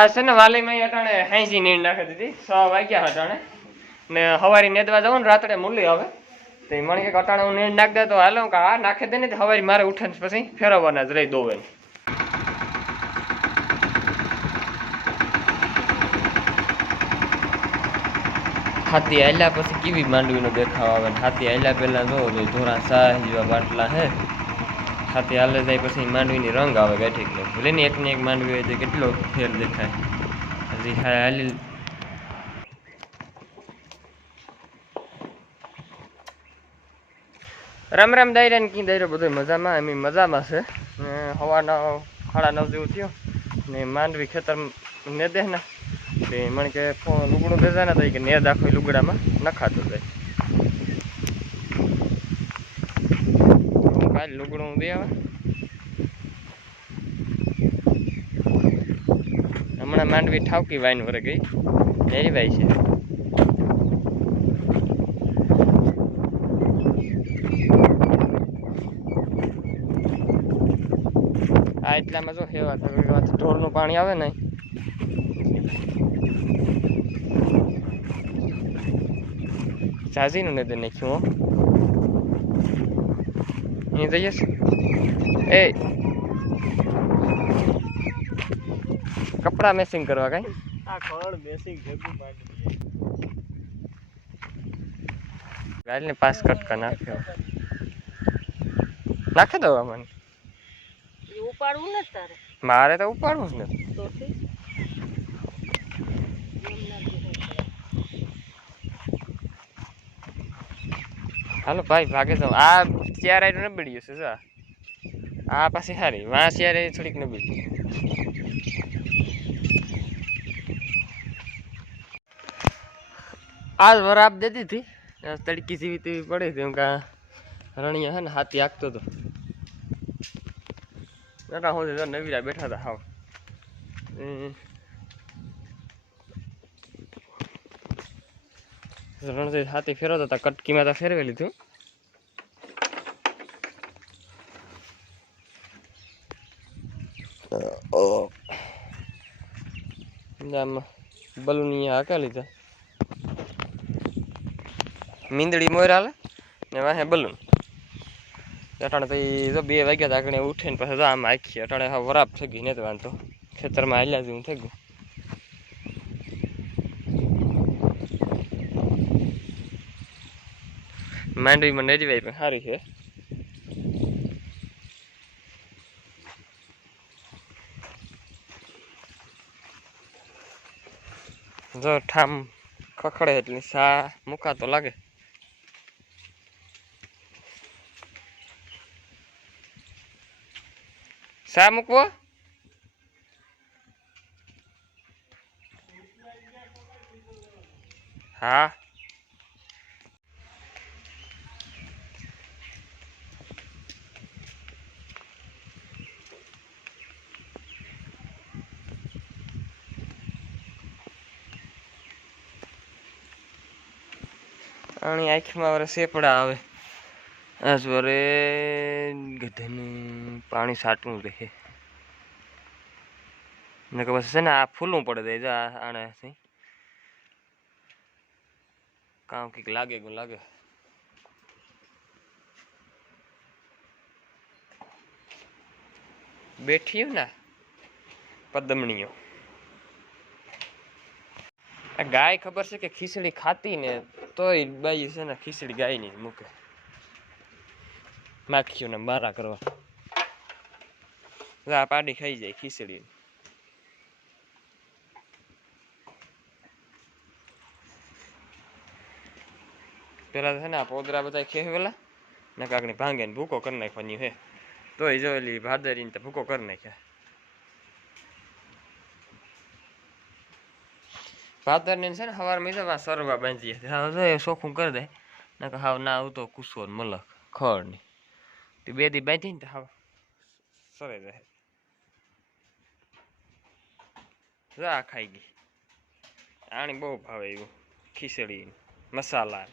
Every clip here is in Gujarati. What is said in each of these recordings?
આ છે ને વાલીમાં અટાણે હાંસી નીંદ નાખી દીધી 6 વાગ્યા અટાણે ને હવારી નેદવા જવું ને રાત્રે મૂલી આવે તો મને કે અટાણે હું નીંદ નાખ દે તો હાલો કે આ નાખી દે ને હવારી મારે ઉઠે પછી ફેરવવાના જ રહી દોવે હાથી હાલ્યા પછી કેવી માંડવીનો દેખાવ આવે હાથી હાલ્યા પહેલા જોવો જોઈએ ધોરા સાહ જેવા બાટલા હે હાથી હાલે જાય પછી માંડવીની રંગ આવે બેઠી ભલે ને એકની એક માંડવી હોય તો કેટલો ફેર દેખાય હજી હાલી રામ રામ દાયરા ને કી દાયરો બધો મજામાં એમ મજામાં છે સવારના 9:30 જેવું થયું ને માંડવી ખેતર ને દે ને તે મને કે લુગડું ભેજા ને તો કે નેદ આખો લુગડામાં નખાતો જાય કાલ લુગડું દે આવે હમણાં માંડવી ઠાવકી વાઈન વરે ગઈ એરી ભાઈ છે આ એટલામાં જો હેવા ઢોરનું પાણી આવે ને જાજીનું ને દે નાખ્યું અહીં જઈએ એ કપડા મેસિંગ કરવા કઈ આ ખડ મેસિંગ ભેગું માંડી ગાડીને પાસ કટકા નાખ્યો નાખી દો મને ઉપાડવું ને તારે મારે તો ઉપાડવું જ ને તો હાલો ભાઈ ભાગે જાવ આ ચાર આઈ નબળ્યું છે જા આ પાછી સારી વાં ચાર થોડીક નબળી આજ વરાપ દેતી હતી તડકી જેવી તેવી પડી હતી એમ કા રણિયા હે ને હાથી હાંકતો હતો નટા હું નવીરા બેઠા હતા હાવ રણજી હાથી ફેરવતા હતા કટકીમાં તો ફેરવી લીધું બલૂની હાંકા લીધા મીંદડી મોર હાલે ને વાહે બલૂન અટાણે તો 2 વાગ્યા આગળ ઉઠે ને પછી આમ આખી અટાણે હા વરાપ થઈ ગઈ ને તો વાંધો ખેતરમાં હાલ્યા જેવું થઈ ગયું માંડવીમાં નેજવાય પણ સારી છે જો ઠામ ખખડે એટલે સા મુકાતો લાગે સા મૂકવો હા આની આંખમાં વરે સેપડા આવે આજ વરે ગધેનું પાણી સાટવું રહે ને કે બસ છે ને આ ફૂલવું પડે જાય આને કામ કંઈક લાગે ગયું લાગે બેઠી ને પદમણીઓ આ ગાય ખબર છે કે ખીચડી ખાતી ને તોય બાઈ છે ને ખીચડી ગાય ની મૂકે માખીઓને મારા કરવા પાડી ખાઈ જાય ખીચડી પેલા છે ને આ પોદરા બધા ખેવેલા ને કાકડી ભાંગે ને ભૂકો કરી નાખવાની હે તોય જો એલી ભાદરીને તો ભૂકો કરી નાખ્યા ભાદરને છે ને સવાર માં જવા સરવા બાંધીએ ચોખ્ખું કરી દે ને હાવ ના આવતો કુસો મલક ખડ ની 2 દી બાંધી ને તો હાવ સરે રહે રા ખાઈ ગઈ આણી બહુ ભાવે એવું ખીચડી મસાલા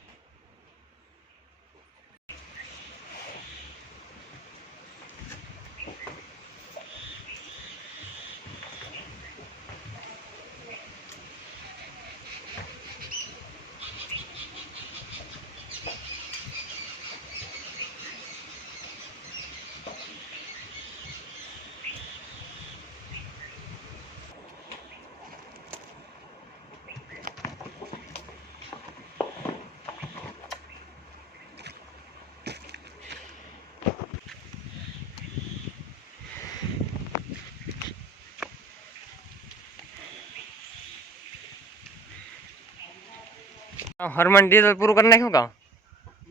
હરમન ડીઝલ પૂરું કરી નાખ્યું કામ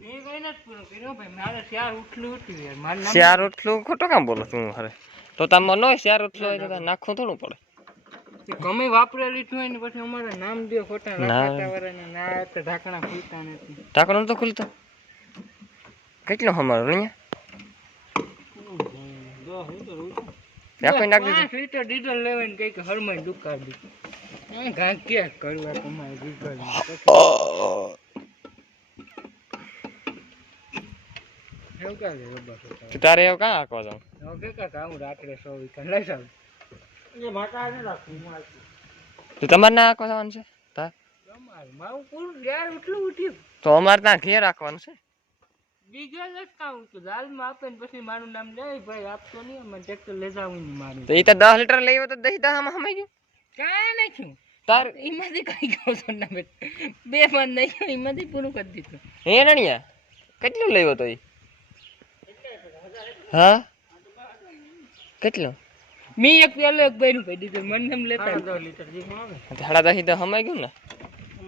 મેં કઈ નથી પૂરું કર્યો ભાઈ મારે 4 ઉઠલું હતું યાર મારું નામ શિયાર ઉઠલું ખોટો કામ બોલો તું હરે તો તમે ન હોય શિયાર ઉઠલું હોય તો નાખવું થોડું પડે ગમે વાપરેલી લીધું હોય ને પછી અમારે નામ દે ખોટા ના. લખાતા વરાને ના તો ઢાંકણા ખુલતા નથી ઢાંકણું તો ખુલતું કેટલું હમારું અહીંયા આખો નાખ દીધું 5 લીટર ડીઝલ લેવાય ને કઈક હરમાઈ દુકાળ દીધું ઘા ક્યાં કરવા તમારે ડીઝલ એવું કાલે રબર તું તારે એવું કાં આંકવા જાઉં હવે કાકા હું રાત્રે 100 વીકન લઈ જાઉં એ માતા ને રાખું હું આખી તું તમારે ના આંકવા જવાનું છે તાર તમારે મારું પૂરું યાર ઉઠલું ઉઠ્યું તો અમારે ત્યાં ઘેર રાખવાનું છે બીજા લટકાવું તો દાલમાં આપે ને પછી મારું નામ લે ભાઈ આપતો નહીં મને ટ્રેક્ટર લઈ જાવું નહીં મારું તો એ તો 10 લીટર લઈ આવ્યો તો 10 હમાઈ ગયું કાંઈ નાખ્યું તાર એમાંથી કઈ કહો છો ના બે માં નહીં એમાંથી પૂરું કરી દીધું હે રણિયા કેટલું લેવો તો એ હા કેટલું મેં એક પેલો એક ભાઈનું કહી દીધું મને એમ લેતા 10 લીટર જેવું આવે સાડા 10 તો હમાઈ ગયું ને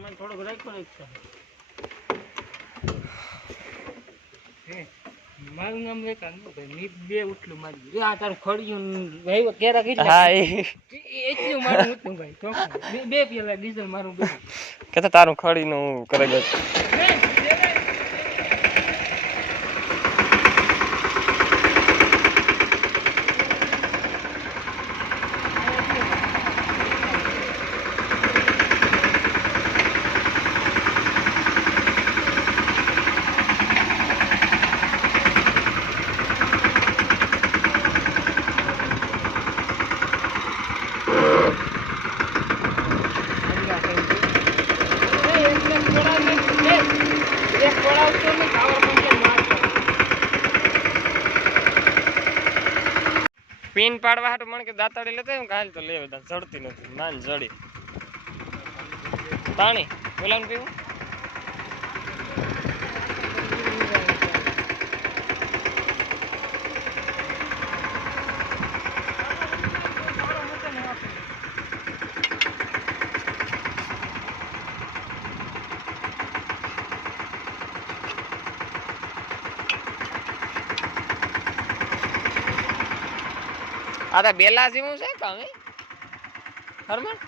મને થોડોક રાખ્યો મારું નામ લેતા ભાઈ મેં 2 ઉઠલું મારી આ તારું ખડ્યું ભાઈ કેરા કઈ હા એટલું મારું હતું ભાઈ ચોખ્ખું બે પેલા ડીઝલ મારું બે કે તારું ખડીનું કરે ગયું પીન પાડવા હાટું મને કે દાતાડી લેતો હું કાલ તો લેવે જડતી નથી માન જડી પાણી બોલાનું પીવું આ તો બેલા જેવું છે કામ હરમન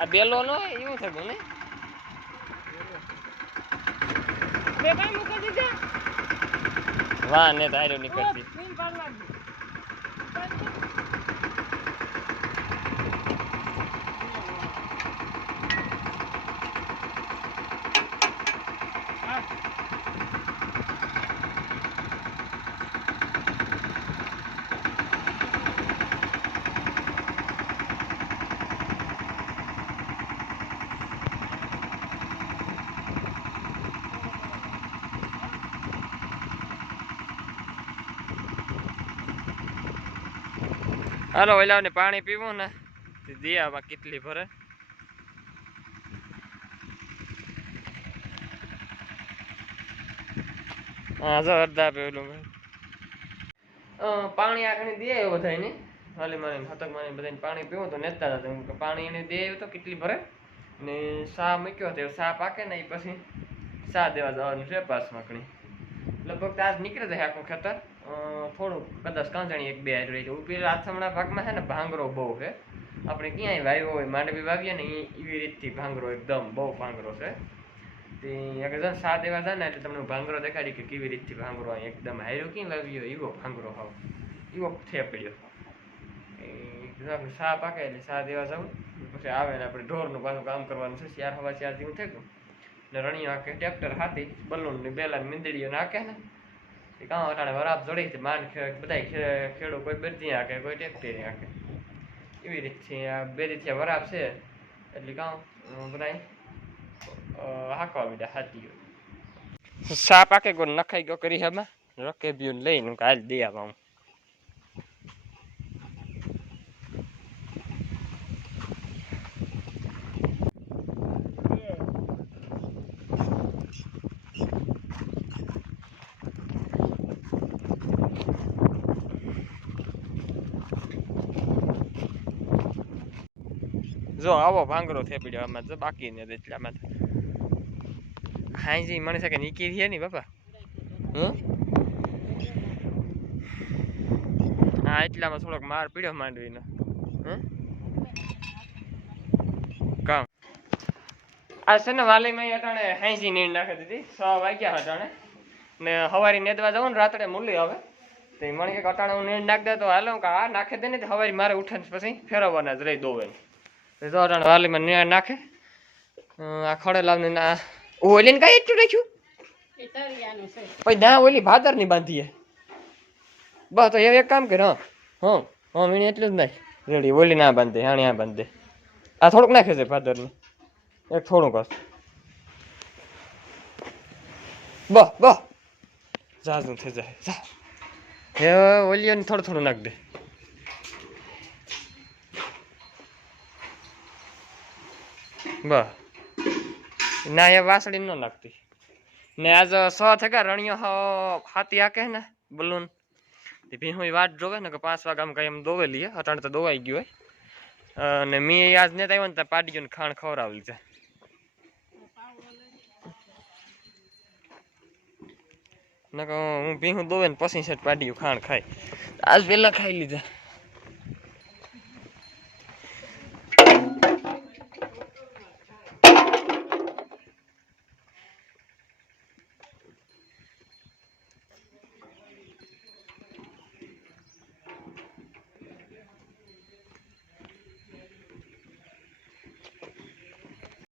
આ બેલો નો એવું થયું ને બે ભાઈ મૂકી દીધા વાહ ને તાર્યો નીકળતી પીન પાડવા દે હાલો ઓલાને પાણી પીવું ને દિયામાં કેટલી ભરે હા જો અડધા પેલું પાણી આખણી દે એવો થાય ને હાલી મારે હતક મારે બધાને પાણી પીવું તો નેતા હતા પાણી એને દે તો કેટલી ભરે ને સા મૂક્યો હતો સા પાકે ને એ પછી સા દેવા જવાનું છે પાસ માકણી લગભગ આજ નીકળે જાય આખું ખેતર થોડું કદાચ કાંજણી 1-2 હાર રહી જાય પેલા આથમણા ભાગમાં છે ને ભાંગરો બહુ છે આપણે ક્યાંય વાવ્યો હોય માંડવી વાવીએ ને એવી રીતથી ભાંગરો એકદમ બહુ ભાંગરો છે તે આગળ છે સા દેવા જાય ને એટલે તમને ભાંગરો દેખાડી કે કેવી રીતથી ભાંગરો અહીં એકદમ હાર્યો ક્યાં વાવ્યો એવો ભાંગરો હાવ એવો થે પડ્યો એ સા પાકે એટલે સા દેવા જવું પછી આવે ને આપણે ઢોરનું પાછું કામ કરવાનું છે 4 જેવું થઈ ગયું ને રણીઓ આખે ટ્રેક્ટર હાથી બલૂન ને બેલા મીંદડીઓ નાખે ને એ કાં અટાણે વરાપ જોડી છે માંડ બધા ખેડૂ કોઈ બરજી નાખે કોઈ ટ્રેક્ટરી નાખે એવી રીતથી આ બે રીતથી વરાપ છે એટલે કાં બધા હાંકવા મીડા હાથી સા પાકે ગયો નખાઈ ગયો કરી હમાં રકે બીયું લઈને કાલ દે આવા જો આવો ભાંગરો થઈ પડ્યો આમાં જો બાકી ને એટલામાં હાંજી મને શકે નીકી છે ને બાપા હા એટલામાં થોડોક માર પીડ્યો માંડવીનો કામ આ છે ને વાલીમાં અટાણે હાંજી નીંદ નાખી દીધી 6 વાગ્યા અટાણે ને હવારી નેદવા જવું ને રાત્રે મૂલી આવે તો મને કે અટાણે હું નીંદ નાખ દે તો હાલો કે આ નાખી દે ને તો હવારી મારે ઉઠે પછી ફેરવવાના જ રહી દોવે તો અટાણે વાલીમાં નીંદ નાખે આ ખડે લાવને ના ઓલીને કઈ એટલું રાખ્યું પછી ના ઓલી ભાદર ની બાંધીએ બસ તો એક કામ કર હા વીણી એટલું જ નાખ રેડી ઓલી ના બાંધે હાણી આ બાંધે આ થોડુંક નાખે છે ભાદર ને એક થોડુંક હશે બસ જાજું થઈ જાય જા હે ઓલીઓ ને થોડું થોડું નાખ દે બસ ના એ વાસળી ન નાખતી ને આજ 100 થયા રણિયો હાથી આકે ને બલૂન ભીહું વાટ જોવે ને કે 5 વાગ્યા કઈ એમ દોવે લઈએ અટાણે તો દોવાઈ ગયું હોય અને મેં આજ ને આવ્યો ને પાડી ગયો ને ખાણ ખવડાવી છે હું ભીહું દોવે ને પછી સેટ પાડ્યું ખાણ ખાય આજ પેલા ખાઈ લીધા